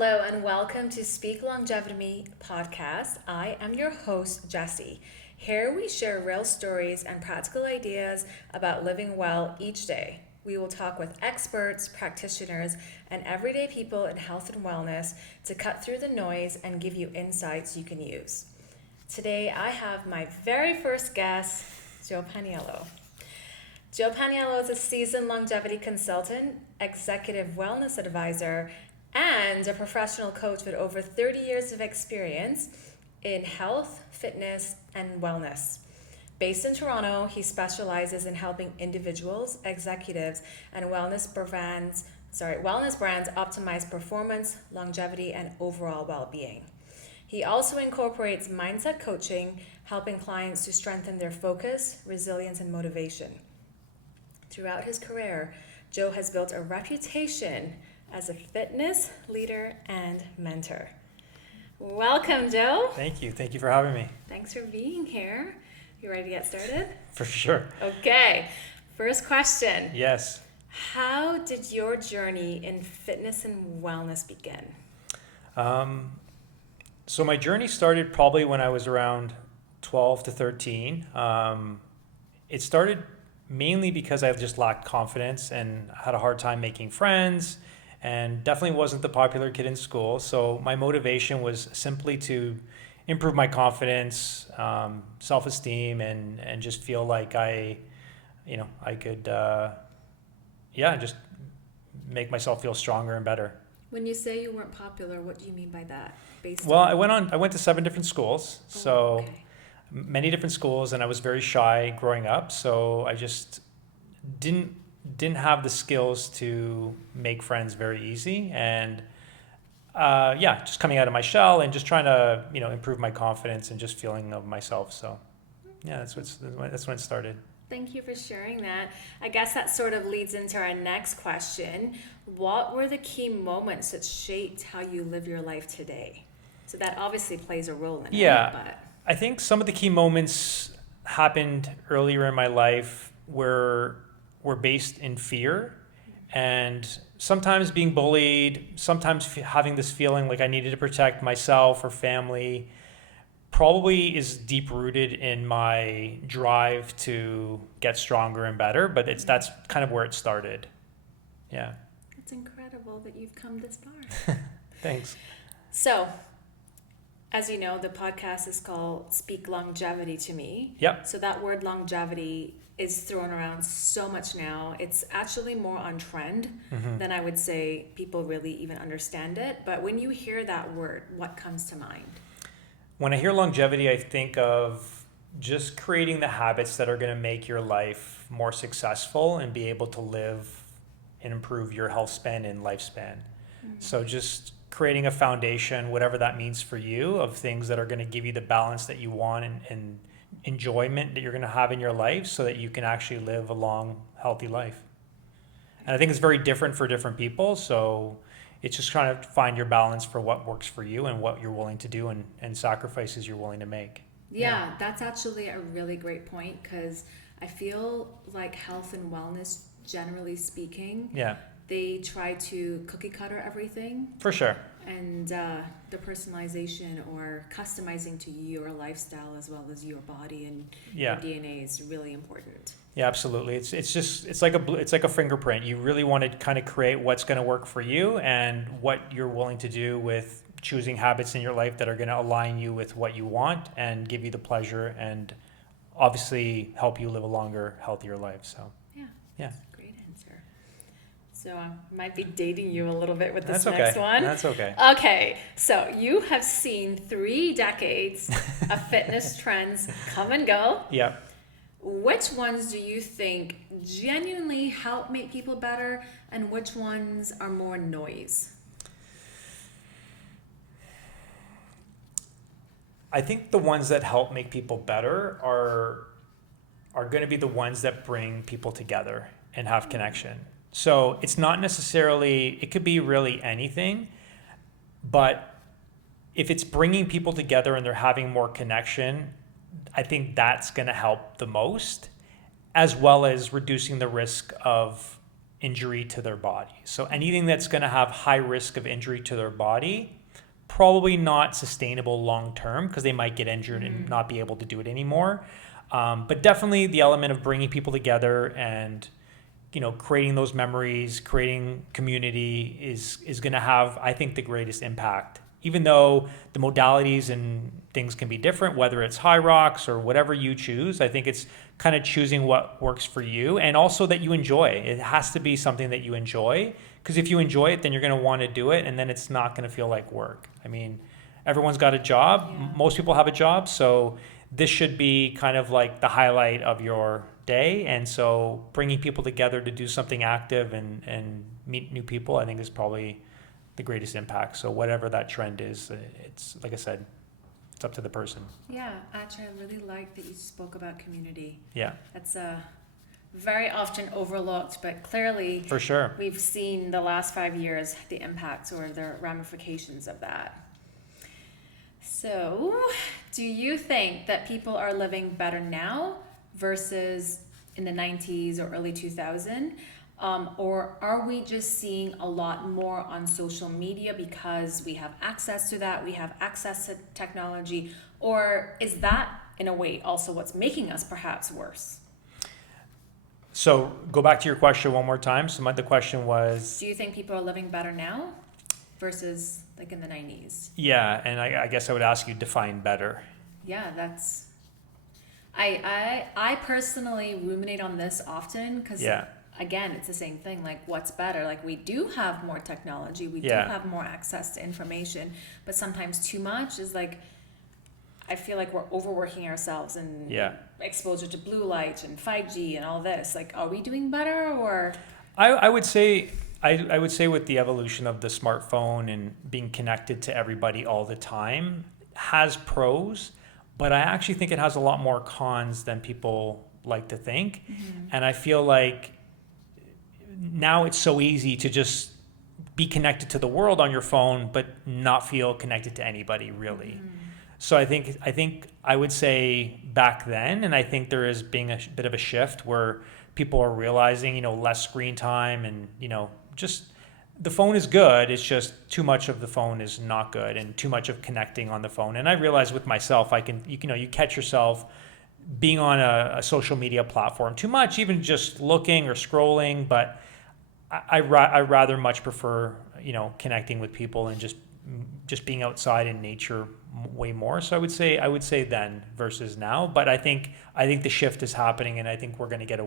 Hello and welcome to Speak Longevity podcast. I am your host, Jessie. Here we share real stories and practical ideas about living well each day. We will talk with experts, practitioners, and everyday people in health and wellness to cut through the noise and give you insights you can use. Today I have my very first guest, Joe Pagniello. Joe Pagniello is a seasoned longevity consultant, executive wellness advisor, and a professional coach with over 30 years of experience in health, fitness, and wellness. Based in Toronto, he specializes in helping individuals, executives, and wellness brands optimize performance, longevity, and overall well-being. He also incorporates mindset coaching, helping clients to strengthen their focus, resilience, and motivation. Throughout his career, Joe has built a reputation as a fitness leader and mentor. Welcome, Joe. Thank you. Thank you for having me. Thanks for being here. You ready to get started? For sure. Okay. First question. Yes. How did your journey in fitness and wellness begin? So my journey started probably when I was around 12 to 13. It started mainly because I just lacked confidence and had a hard time making friends, and definitely wasn't the popular kid in school. So my motivation was simply to improve my confidence, self-esteem, and just feel like I could, just make myself feel stronger and better. When you say you weren't popular, what do you mean by that? I went to 7 different schools. Okay. Many different schools, and I was very shy growing up. So I just didn't have the skills to make friends very easy, and just coming out of my shell and just trying to improve my confidence and just feeling of myself. So that's when it started. Thank you for sharing that. I guess that sort of leads into our next question. What were the key moments that shaped how you live your life today? So that obviously plays a role in it. But I think some of the key moments happened earlier in my life were based in fear, and sometimes being bullied, sometimes having this feeling like I needed to protect myself or family. Probably is deep rooted in my drive to get stronger and better, but that's kind of where it started. Yeah. It's incredible that you've come this far. Thanks. So, as you know, the podcast is called Speak Longevity to Me. Yep. So that word longevity is thrown around so much now. It's actually more on trend than I would say people really even understand it. But when you hear that word, what comes to mind? When I hear longevity, I think of just creating the habits that are going to make your life more successful and be able to live and improve your health span and lifespan. So just creating a foundation, whatever that means for you, of things that are going to give you the balance that you want and enjoyment that you're going to have in your life, so that you can actually live a long, healthy life. And I think it's very different for different people. So it's just trying to find your balance for what works for you and what you're willing to do and sacrifices you're willing to make. Yeah, that's actually a really great point, because I feel like health and wellness, generally speaking, they try to cookie cutter everything. For sure. And the personalization or customizing to your lifestyle as well as your body and your DNA is really important. Yeah, absolutely. It's like a fingerprint. You really want to kind of create what's going to work for you and what you're willing to do with choosing habits in your life that are going to align you with what you want and give you the pleasure and obviously help you live a longer, healthier life. So yeah. Great answer. So I might be dating you a little bit with this That's next okay. one. That's okay. Okay, so you have seen 3 decades of fitness trends come and go. Yeah. Which ones do you think genuinely help make people better, and which ones are more noise? I think the ones that help make people better are going to be the ones that bring people together and have connection. So it's not necessarily, it could be really anything, but if it's bringing people together and they're having more connection, I think that's going to help the most, as well as reducing the risk of injury to their body. So anything that's going to have high risk of injury to their body, probably not sustainable long term, because they might get injured and not be able to do it anymore. But definitely the element of bringing people together and creating those memories, creating community is going to have, I think, the greatest impact. Even though the modalities and things can be different, whether it's high rocks or whatever you choose, I think it's kind of choosing what works for you, and also that you enjoy. It has to be something that you enjoy, because if you enjoy it, then you're going to want to do it, and then it's not going to feel like work. I mean, everyone's got a job. Yeah. Most people have a job, so this should be kind of like the highlight of your day. And so bringing people together to do something active and meet new people, I think is probably the greatest impact. So whatever that trend is, it's like I said, it's up to the person. Yeah, actually, I really like that you spoke about community. Yeah, That's very often overlooked, but clearly for sure. we've seen the last 5 years the impacts or the ramifications of that. So, do you think that people are living better now versus in the 90s or early 2000s? Or are we just seeing a lot more on social media because we have access to that, we have access to technology, or is that in a way also what's making us perhaps worse? So go back to your question one more time. So the question was... Do you think people are living better now versus like in the 90s? Yeah, and I guess I would ask you define better. Yeah, that's... I personally ruminate on this often because... Yeah. Again, it's the same thing. Like, what's better? Like, we do have more technology. We do have more access to information. But sometimes too much is like, I feel like we're overworking ourselves and exposure to blue light and 5G and all this. Like, are we doing better or? I would say with the evolution of the smartphone and being connected to everybody all the time has pros, but I actually think it has a lot more cons than people like to think. Mm-hmm. And I feel like now it's so easy to just be connected to the world on your phone, but not feel connected to anybody really. So I think I would say back then, and I think there is being a bit of a shift where people are realizing, less screen time and, just the phone is good. It's just too much of the phone is not good, and too much of connecting on the phone. And I realize with myself, you catch yourself being on a social media platform too much, even just looking or scrolling, but I rather much prefer, connecting with people and just being outside in nature way more. So I would say then versus now, but I think the shift is happening, and I think we're going to get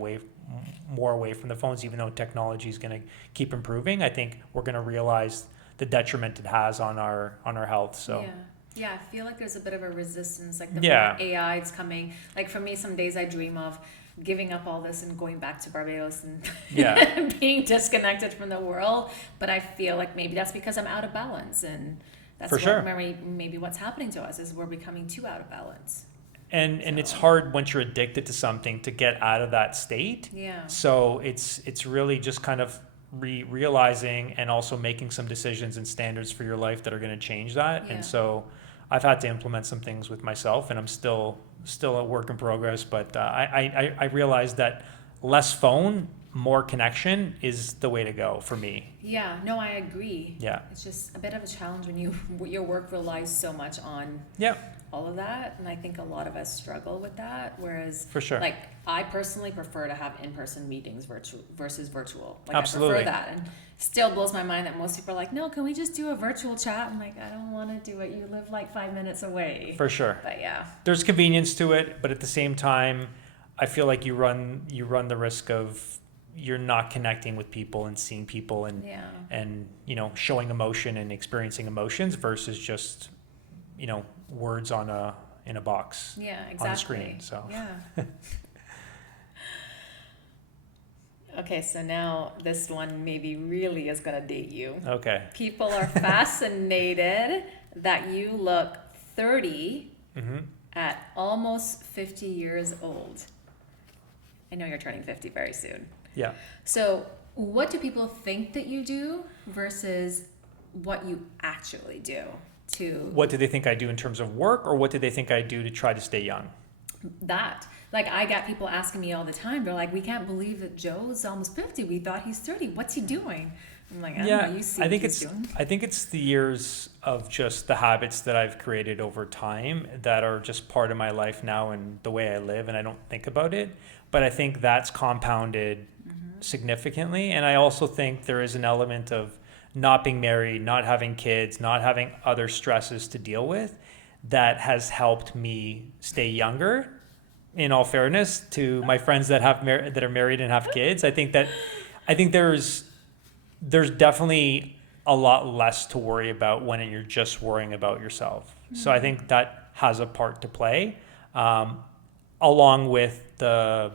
more away from the phones, even though technology is going to keep improving. I think we're going to realize the detriment it has on our health. So. Yeah, I feel like there's a bit of a resistance, like the more AI is coming. Like for me, some days I dream of giving up all this and going back to Barbados and being disconnected from the world. But I feel like maybe that's because I'm out of balance, and that's maybe what's happening to us is we're becoming too out of balance. And it's hard once you're addicted to something to get out of that state. Yeah. So it's really just kind of realizing and also making some decisions and standards for your life that are going to change that. Yeah. And so I've had to implement some things with myself, and I'm still a work in progress, but I realized that less phone, more connection is the way to go for me. Yeah, no, I agree. Yeah. It's just a bit of a challenge when your work relies so much on all of that, and I think a lot of us struggle with that, whereas for sure, like I personally prefer to have in-person meetings versus virtual. Like absolutely. I prefer that, and still blows my mind that most people are like, no, can we just do a virtual chat? I'm like, I don't want to do it. You live like 5 minutes away. For sure. But yeah. There's convenience to it, but at the same time, I feel like you run the risk of you're not connecting with people and seeing people and showing emotion and experiencing emotions versus just words in a box on the screen. So Okay, so now this one maybe really is going to date you. Okay. People are fascinated that you look 30 at almost 50 years old. I know you're turning 50 very soon. Yeah. So what do people think that you do versus what you actually do? What do they think I do in terms of work, or what do they think I do to try to stay young? that. Like, I get people asking me all the time. They're like, we can't believe that Joe's almost 50. We thought he's 30. What's he doing? I'm like, I don't know. You see what he's doing. I think it's the years of just the habits that I've created over time that are just part of my life now and the way I live, and I don't think about it. But I think that's compounded significantly. And I also think there is an element of not being married, not having kids, not having other stresses to deal with that has helped me stay younger. In all fairness to my friends that that are married and have kids, I think there's definitely a lot less to worry about when you're just worrying about yourself. So I think that has a part to play, along with the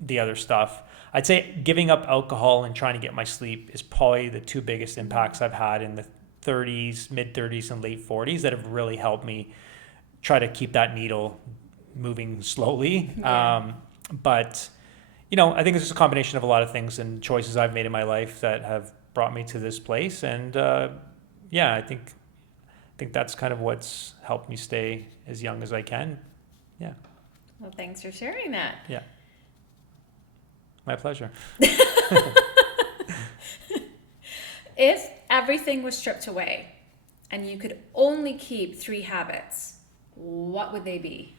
other stuff. I'd say giving up alcohol and trying to get my sleep is probably the two biggest impacts I've had in the 30s, mid 30s, and late 40s that have really helped me try to keep that needle moving slowly. Yeah. But I think it's just a combination of a lot of things and choices I've made in my life that have brought me to this place. And I think that's kind of what's helped me stay as young as I can. Yeah. Well, thanks for sharing that. Yeah. My pleasure. If everything was stripped away and you could only keep 3 habits, what would they be?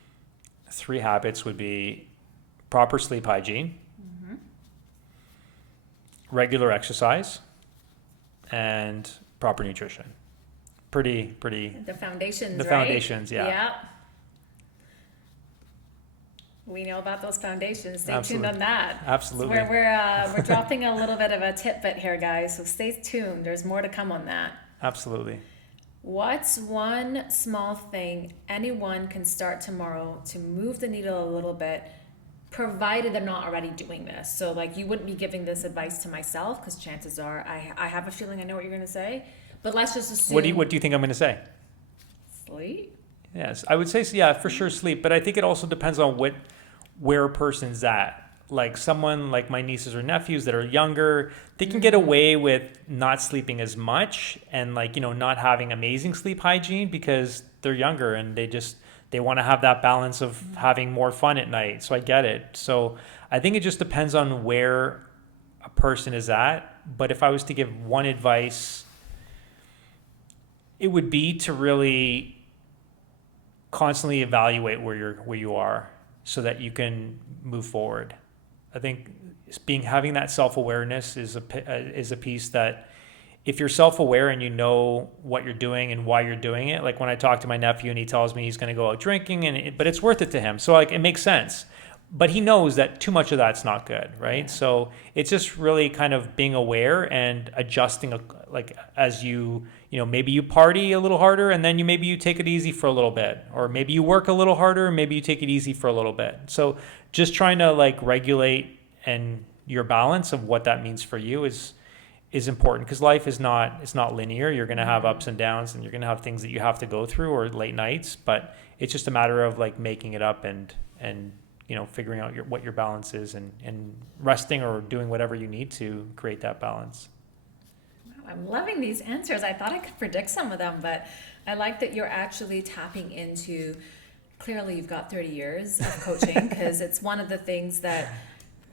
3 habits would be proper sleep hygiene, regular exercise, and proper nutrition. Pretty. The foundations, The right? foundations, yeah. Yeah. We know about those foundations. Stay Absolutely. tuned on that. Absolutely. So we're dropping a little bit of a tidbit here, guys. So stay tuned. There's more to come on that. Absolutely. What's one small thing anyone can start tomorrow to move the needle a little bit, provided they're not already doing this? So, like, you wouldn't be giving this advice to myself because chances are I have a feeling I know what you're going to say. But let's just assume. What do you think I'm going to say? Sleep? Yes, I would say so, yeah, for sure sleep. But I think it also depends on where a person's at. Like someone like my nieces or nephews that are younger, they can get away with not sleeping as much and not having amazing sleep hygiene because they're younger and they want to have that balance of having more fun at night. So I get it. So I think it just depends on where a person is at. But if I was to give one advice, it would be to really constantly evaluate where you are so that you can move forward. I think having that self-awareness is a piece that if you're self-aware and you know what you're doing and why you're doing it, like when I talk to my nephew and he tells me he's going to go out drinking but it's worth it to him. So it makes sense. But he knows that too much of that's not good, right? Yeah. So it's just really kind of being aware and adjusting, as maybe you party a little harder and then maybe you take it easy for a little bit, or maybe you work a little harder and maybe you take it easy for a little bit. So just trying to regulate and your balance of what that means for you is important, because life it's not linear. You're going to have ups and downs and you're going to have things that you have to go through or late nights, but it's just a matter of making it up and figuring out what your balance is and resting or doing whatever you need to create that balance. Wow, I'm loving these answers. I thought I could predict some of them, but I like that you're actually tapping into, clearly you've got 30 years of coaching, because it's one of the things that,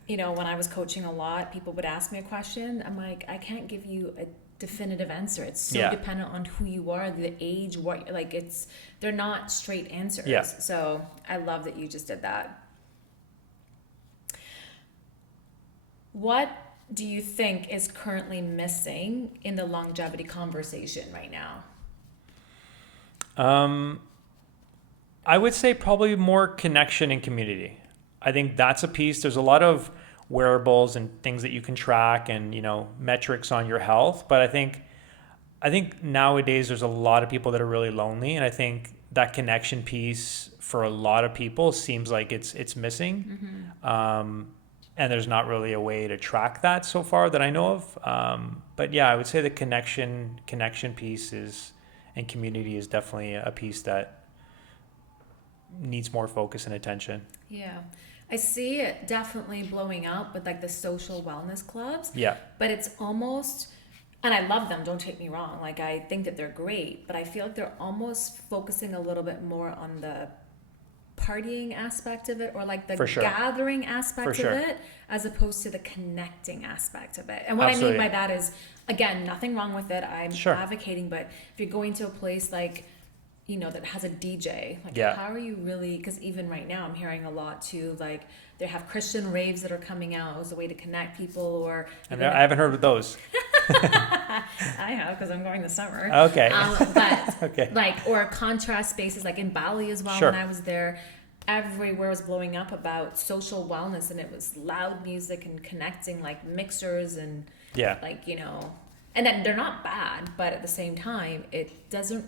when I was coaching a lot, people would ask me a question. I'm like, I can't give you a definitive answer. It's so dependent on who you are, the age, they're not straight answers. Yeah. So I love that you just did that. What do you think is currently missing in the longevity conversation right now? I would say probably more connection and community. I think that's a piece. There's a lot of wearables and things that you can track and, metrics on your health. But I think nowadays there's a lot of people that are really lonely. And I think that connection piece for a lot of people seems like it's missing. And there's not really a way to track that so far that I know of. But yeah, I would say the connection piece and community is definitely a piece that needs more focus and attention. Yeah. I see it definitely blowing up with the social wellness clubs. Yeah. But it's almost, and I love them, don't take me wrong. I think that they're great, but I feel like they're almost focusing a little bit more on the partying aspect of it, or like the For sure. gathering aspect For of sure. it, as opposed to the connecting aspect of it. And what Absolutely. I mean by that is, again, nothing wrong with it. I'm Sure. advocating, but if you're going to a place like, that has a DJ, like Yeah. how are you really, because even right now I'm hearing a lot too, like they have Christian raves that are coming out as a way to connect people, or And I haven't heard of those. I have, because I'm going this summer. Okay. But Okay. like, or contrast spaces like in Bali as well. Sure. When I was there, everywhere was blowing up about social wellness, and it was loud music and connecting, like mixers and Yeah. like, and then they're not bad, but at the same time, it doesn't.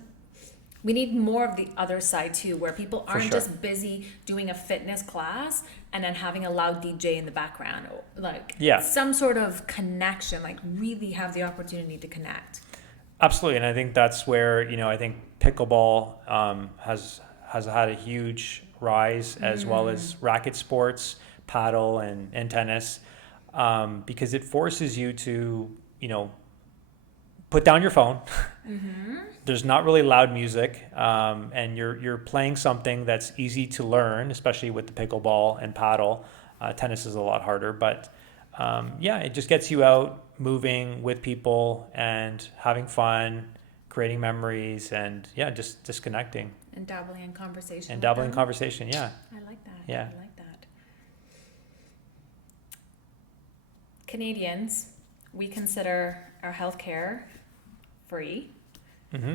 We need more of the other side too, where people aren't sure. just busy doing a fitness class and then having a loud DJ in the background, or like Yeah. some sort of connection, like really have the opportunity to connect. Absolutely, and I think that's where I think pickleball has had a huge rise, as well as racket sports, paddle and tennis, because it forces you to put down your phone. There's not really loud music, and you're playing something that's easy to learn, especially with the pickleball and paddle. Tennis is a lot harder, but it just gets you out, moving with people and having fun, creating memories, and just disconnecting And dabbling in conversation. and with dabbling in them. conversation. Yeah, I like that. Yeah. I like that. Canadians, we consider our healthcare free. hmm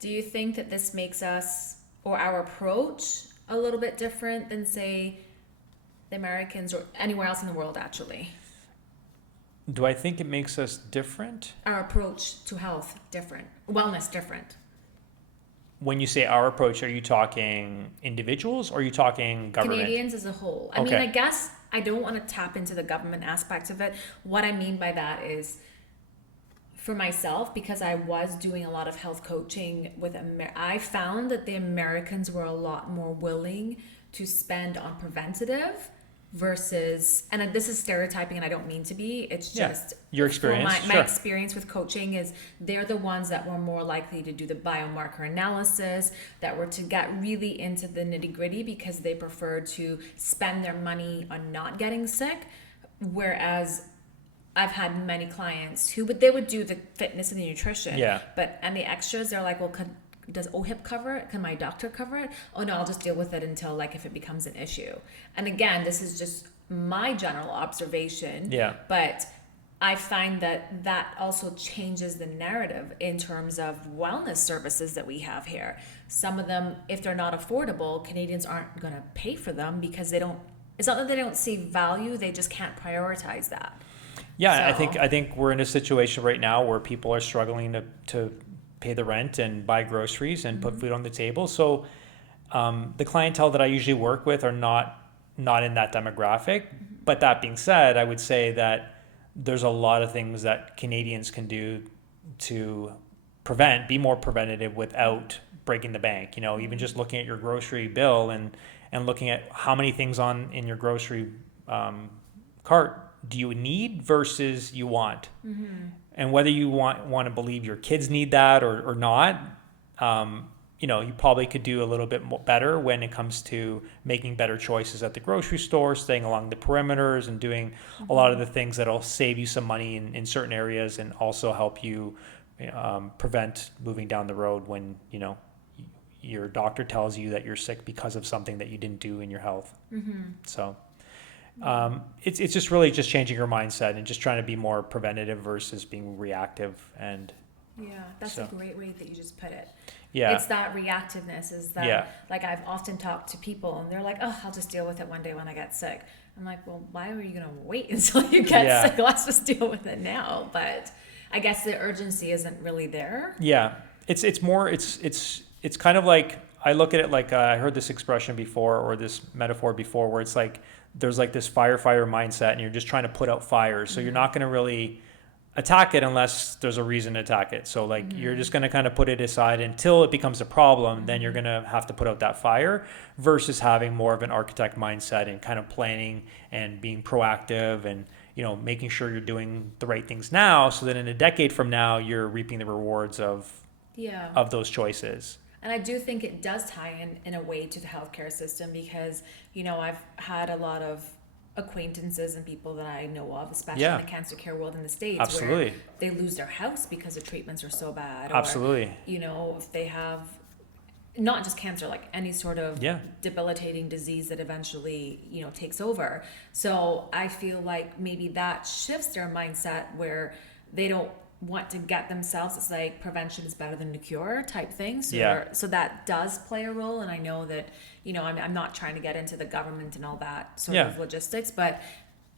Do you think that this makes us, or our approach, a little bit different than, say, the Americans or anywhere else in the world, actually? Do I think it makes us different? Our approach to health different, wellness different. When you say our approach, are you talking individuals or are you talking government? Canadians as a whole. I mean, Okay. I guess I don't want to tap into the government aspect of it. What I mean by that is, for myself, because I was doing a lot of health coaching with I found that the Americans were a lot more willing to spend on preventative versus, and this is stereotyping and I don't mean to be, it's Yeah, just your experience, my sure. experience with coaching is they're the ones that were more likely to do the biomarker analysis, that were to get really into the nitty gritty because they preferred to spend their money on not getting sick. Whereas I've had many clients who they would do the fitness and the nutrition, and the extras, they're like, well, does OHIP cover it? Can my doctor cover it? Oh no, I'll just deal with it until like if it becomes an issue. And again, this is just my general observation. Yeah. But I find that also changes the narrative in terms of wellness services that we have here. Some of them, if they're not affordable, Canadians aren't going to pay for them because they don't. It's not that they don't see value; they just can't prioritize that. Yeah, So- I think we're in a situation right now where people are struggling to pay the rent and buy groceries and put food on the table. So the clientele that I usually work with are not in that demographic. But that being said, I would say that there's a lot of things that Canadians can do to be more preventative without breaking the bank. Even just looking at your grocery bill and looking at how many things in your grocery cart do you need versus you want, and whether you want to believe your kids need that or not. You probably could do a little bit more better when it comes to making better choices at the grocery store, staying along the perimeters, and doing a lot of the things that'll save you some money in certain areas and also help you prevent moving down the road when your doctor tells you that you're sick because of something that you didn't do in your health. So it's just really just changing your mindset and just trying to be more preventative versus being reactive. And Yeah, that's a great way that you just put it. yeah, It's that reactiveness is that, like I've often talked to people and they're like, oh, I'll just deal with it one day when I get sick. I'm like, well, why are you going to wait until you get sick? Let's just deal with it now. But I guess the urgency isn't really there. Yeah, it's kind of like, I look at it like I heard this expression before, or this metaphor before, where it's like there's like this firefighter mindset and you're just trying to put out fires. So you're not going to really attack it unless there's a reason to attack it. So like you're just going to kind of put it aside until it becomes a problem. Then you're going to have to put out that fire, versus having more of an architect mindset and kind of planning and being proactive and making sure you're doing the right things now, so that in a decade from now you're reaping the rewards of those choices. And I do think it does tie in a way to the healthcare system because, I've had a lot of acquaintances and people that I know of, especially in the cancer care world in the States, Absolutely. where they lose their house because the treatments are so bad. Absolutely. Or, if they have not just cancer, like any sort of debilitating disease that eventually, takes over. So I feel like maybe that shifts their mindset where they don't want to get themselves. It's like prevention is better than the cure type thing. So, so that does play a role. And I know that, I'm not trying to get into the government and all that sort of logistics, but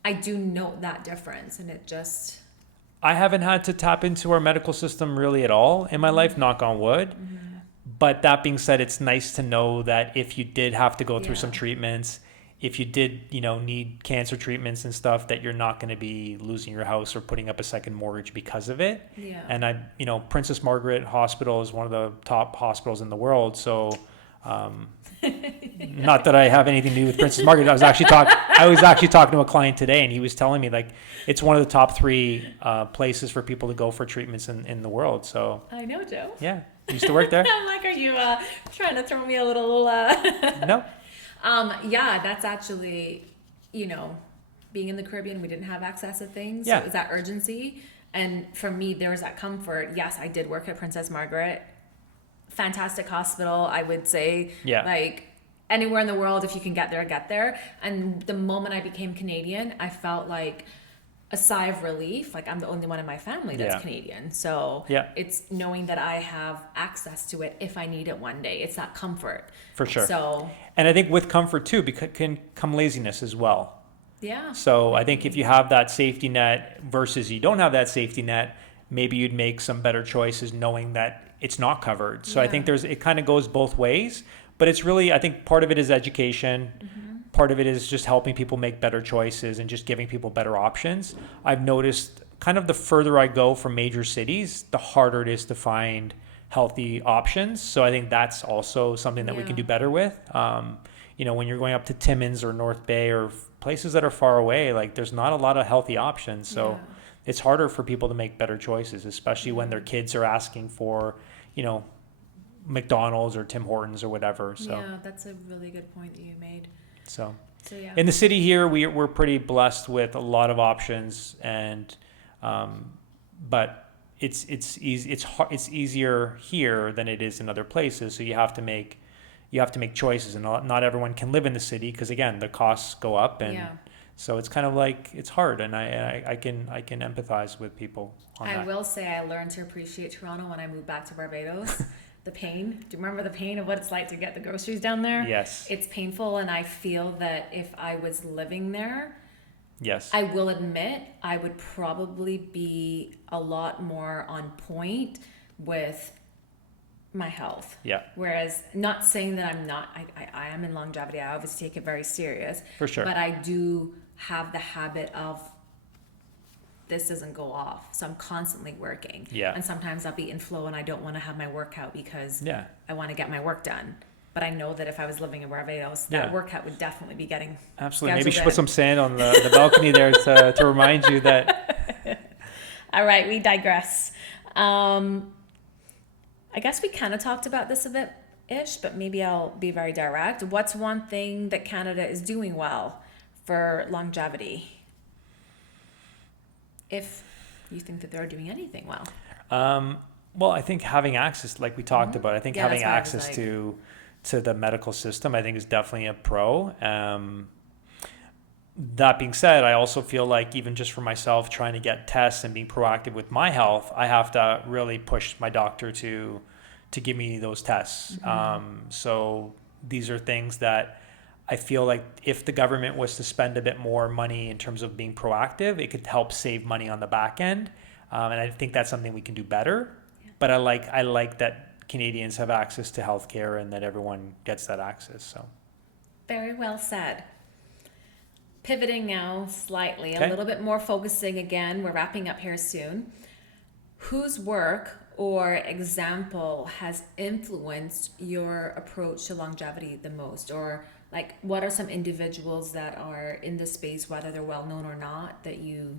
I do note that difference. And it just... I haven't had to tap into our medical system really at all in my life, knock on wood. Mm-hmm. But that being said, it's nice to know that if you did have to go through some treatments, if you did, need cancer treatments and stuff, that you're not going to be losing your house or putting up a second mortgage because of it. Yeah. And Princess Margaret Hospital is one of the top hospitals in the world. So, not that I have anything to do with Princess Margaret. I was actually talking to a client today, and he was telling me like it's one of the top 3 places for people to go for treatments in the world. So I know, Joe. Yeah. Used to work there. I'm like, are you trying to throw me a little... No. Yeah, that's actually, being in the Caribbean, we didn't have access to things. Yeah. So it was that urgency. And for me, there was that comfort. Yes, I did work at Princess Margaret. Fantastic hospital, I would say. Yeah. Like anywhere in the world, if you can get there, get there. And the moment I became Canadian, I felt like a sigh of relief. Like I'm the only one in my family that's Canadian. So it's knowing that I have access to it if I need it one day. It's that comfort. For sure. So, and I think with comfort too, can come laziness as well. Yeah. So I think if you have that safety net versus you don't have that safety net, maybe you'd make some better choices knowing that it's not covered. So I think it kind of goes both ways, but it's really, I think part of it is education. Mm-hmm. Part of it is just helping people make better choices and just giving people better options. I've noticed kind of the further I go from major cities, the harder it is to find healthy options. So I think that's also something that we can do better with. When you're going up to Timmins or North Bay or places that are far away, like there's not a lot of healthy options. So it's harder for people to make better choices, especially when their kids are asking for, McDonald's or Tim Hortons or whatever. So yeah, that's a really good point that you made. So yeah. In the city here, we're pretty blessed with a lot of options, and but it's easy. It's easier here than it is in other places. So you have to make choices, and not everyone can live in the city because again the costs go up, and so it's kind of like it's hard. And I can empathize with people on that. I will say I learned to appreciate Toronto when I moved back to Barbados. The pain. Do you remember the pain of what it's like to get the groceries down there? Yes. It's painful, and I feel that if I was living there, yes, I will admit I would probably be a lot more on point with my health. Yeah. Whereas, not saying that I'm not, I am in longevity. I obviously take it very serious. For sure. But I do have the habit of this doesn't go off. So I'm constantly working. Yeah. And sometimes I'll be in flow and I don't want to have my workout because I want to get my work done. But I know that if I was living in Barbados, that workout would definitely be getting absolutely. Maybe you should put some sand on the balcony there to remind you that. All right, we digress. I guess we kind of talked about this a bit-ish, but maybe I'll be very direct. What's one thing that Canada is doing well for longevity? If you think that they're doing anything well. Well, I think having access, like we talked about, I think having access to the medical system, I think is definitely a pro. That being said, I also feel like even just for myself, trying to get tests and being proactive with my health, I have to really push my doctor to give me those tests. Mm-hmm. So these are things that I feel like if the government was to spend a bit more money in terms of being proactive, it could help save money on the back end. And I think that's something we can do better. Yeah. But I like that Canadians have access to healthcare and that everyone gets that access. So very well said. Pivoting now slightly, a little bit more focusing again. We're wrapping up here soon. Whose work or example has influenced your approach to longevity the most? Or like, what are some individuals that are in the space, whether they're well known or not, that you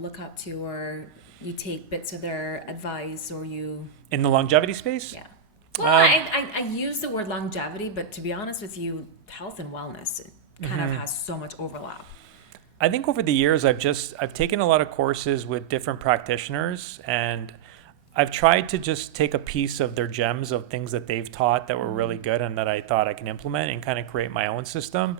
look up to or you take bits of their advice or you... In the longevity space? Yeah. Well, I use the word longevity, but to be honest with you, health and wellness kind of has so much overlap. I think over the years, I've taken a lot of courses with different practitioners, and I've tried to just take a piece of their gems of things that they've taught that were really good and that I thought I can implement and kind of create my own system.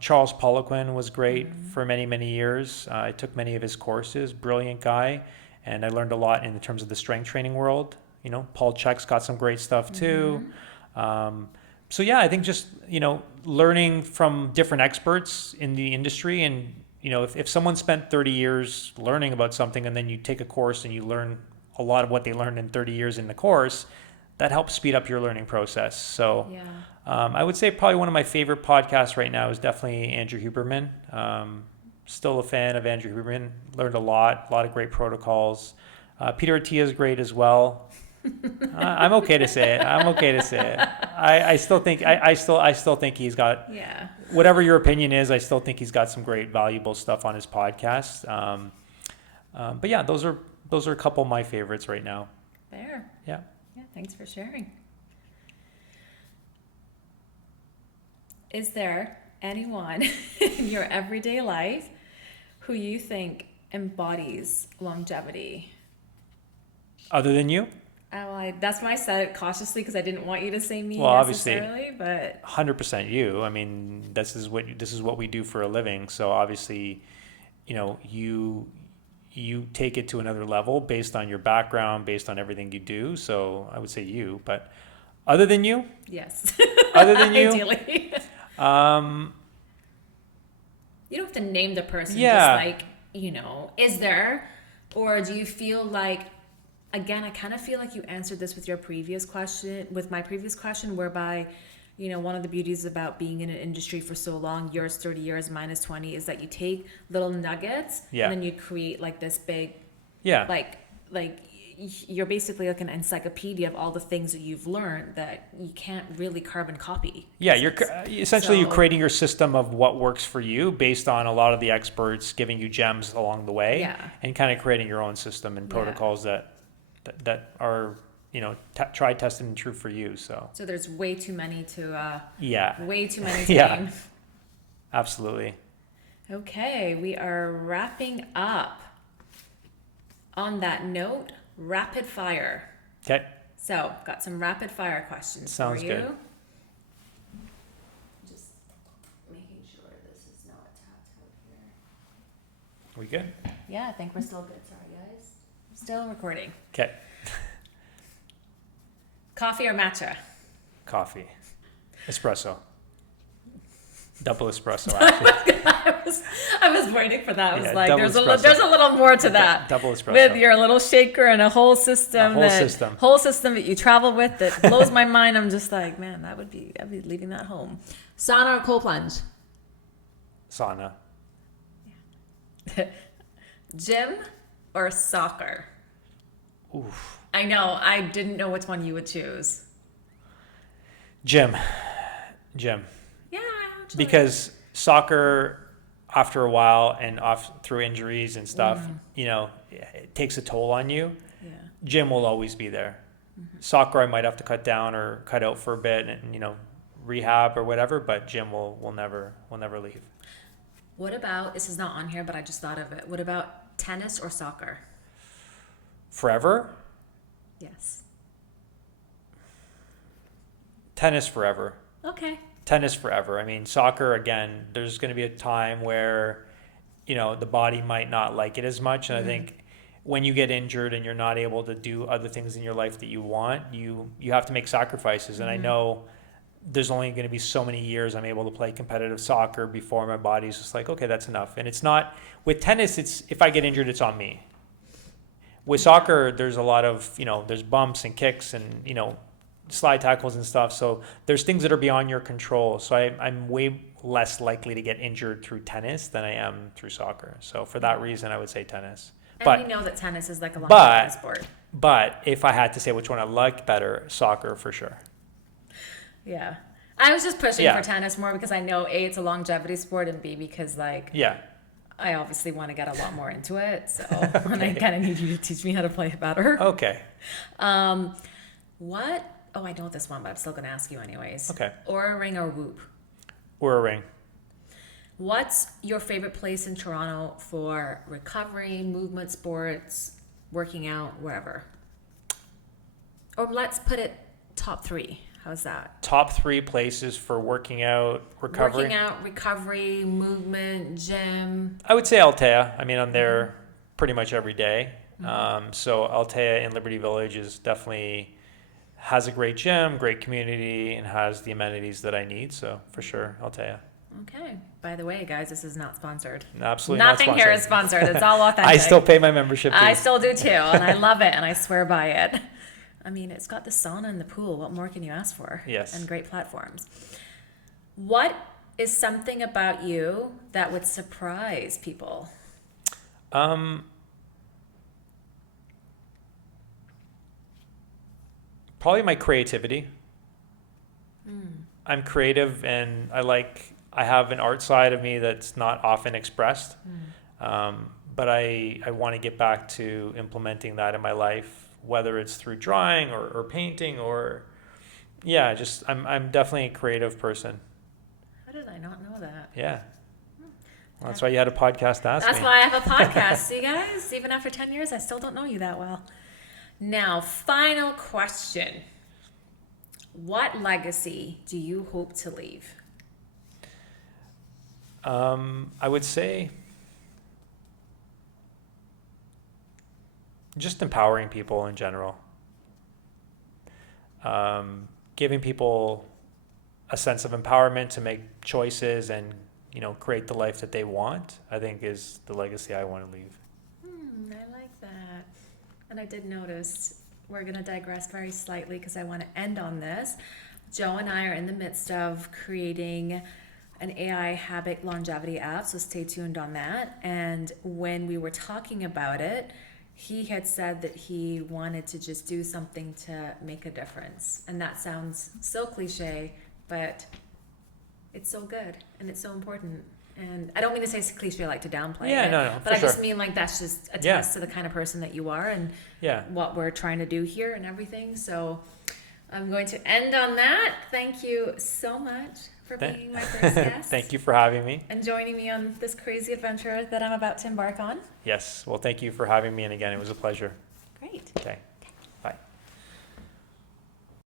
Charles Poliquin was great for many, many years. I took many of his courses, brilliant guy, and I learned a lot in terms of the strength training world. You know, Paul Chek's got some great stuff too. So yeah, I think just, learning from different experts in the industry, and, if someone spent 30 years learning about something and then you take a course and you learn a lot of what they learned in 30 years in the course, that helps speed up your learning process. So I would say probably one of my favorite podcasts right now is definitely Andrew Huberman. Still a fan of Andrew Huberman. Learned a lot of great protocols. Peter Attia is great as well. I'm okay to say it. I still think I still think he's got, whatever your opinion is, I still think he's got some great valuable stuff on his podcast. But yeah, those are a couple of my favorites right now. There. Yeah. Yeah, thanks for sharing. Is there anyone in your everyday life who you think embodies longevity? Other than you? That's why I said it cautiously, because I didn't want you to say me necessarily, but 100% you. I mean, this is what we do for a living. So obviously, you take it to another level based on your background, based on everything you do. So I would say you, but other than you? Yes. Other than you? Ideally. You don't have to name the person. Yeah. Just is there, or do you feel like, again, I kind of feel like you answered this with my previous question, whereby, one of the beauties about being in an industry for so long, yours 30 years, minus 20, is that you take little nuggets and then you create like this big, like you're basically like an encyclopedia of all the things that you've learned that you can't really carbon copy. Yeah, you're creating your system of what works for you based on a lot of the experts giving you gems along the way, and kind of creating your own system and protocols that are tried, tested, and true for you. So there's way too many to name. Yeah, absolutely. Okay, we are wrapping up. On that note, rapid fire. Okay. So got some rapid fire questions. Sounds for you. Good. Just making sure this is not tapped out here. We good? Yeah, I think we're still good. Sorry, guys. Still recording. Okay. Coffee or matcha? Coffee. Espresso. Double espresso, actually. I was waiting for that. I was like, there's espresso. a little more to that. Double espresso. With your little shaker and a whole system. Whole system that you travel with that blows my mind. I'm just like, man, I'd be leaving that home. Sauna or cold plunge? Sauna. Gym or soccer? Oof. I know. I didn't know which one you would choose. Gym. Yeah, actually. Because soccer, after a while and through injuries and stuff, it takes a toll on you. Yeah. Gym will always be there. Soccer, I might have to cut down or cut out for a bit and, rehab or whatever, but gym will never leave. What about, this is not on here, but I just thought of it. What about tennis or soccer? Forever? Yes. Tennis forever. Okay. Tennis forever. I mean, soccer, again, there's going to be a time where, the body might not like it as much. And I think when you get injured and you're not able to do other things in your life that you want, you have to make sacrifices. And I know there's only going to be so many years I'm able to play competitive soccer before my body's just like, okay, that's enough. And it's not, with tennis, it's, if I get injured, it's on me. With soccer, there's a lot of, there's bumps and kicks and, slide tackles and stuff. So there's things that are beyond your control. So I'm way less likely to get injured through tennis than I am through soccer. So for that reason, I would say tennis. And we know that tennis is like a long sport. But if I had to say which one I like better, soccer for sure. Yeah. I was just pushing for tennis more because I know A, it's a longevity sport, and B, because I obviously want to get a lot more into it, so and I kind of need you to teach me how to play it better. Okay. What? Oh, I know this one, but I'm still going to ask you anyways. Okay. Or ring or whoop. Or a ring. What's your favorite place in Toronto for recovery, movement, sports, working out, wherever? Or let's put it top 3. How's that? Top 3 places for working out, recovery. Working out, recovery, movement, gym. I would say Altea. I mean, I'm there pretty much every day. Mm-hmm. So Altea in Liberty Village is definitely has a great gym, great community, and has the amenities that I need. So for sure, Altea. Okay. By the way, guys, this is not sponsored. Absolutely Nothing not here sponsored. is sponsored. It's all authentic. I still pay my membership fees. I still do too, and I love it, and I swear by it. I mean, it's got the sauna and the pool. What more can you ask for? Yes. And great platforms. What is something about you that would surprise people? Probably my creativity. I'm creative, and I have an art side of me that's not often expressed. But I want to get back to implementing that in my life, whether it's through drawing or painting or, yeah, just I'm definitely a creative person. How did I not know that? Yeah. Well, that's why you had a podcast to ask That's me. why I have a podcast. See, guys, even after 10 years, I still don't know you that well. Now, final question. What legacy do you hope to leave? I would say just empowering people in general. Giving people a sense of empowerment to make choices and, create the life that they want, I think is the legacy I want to leave. I like that. And I did notice, we're going to digress very slightly because I want to end on this. Joe and I are in the midst of creating an AI habit longevity app, so stay tuned on that. And when we were talking about it, he had said that he wanted to just do something to make a difference. And that sounds so cliche, but it's so good and it's so important. And I don't mean to say it's cliche like to downplay it. No, but I sure. just mean like that's just a test to the kind of person that you are and what we're trying to do here and everything. So I'm going to end on that. Thank you so much for being my first guest. Thank you for having me. And joining me on this crazy adventure that I'm about to embark on. Yes. Well, thank you for having me. And again, it was a pleasure. Great. Okay.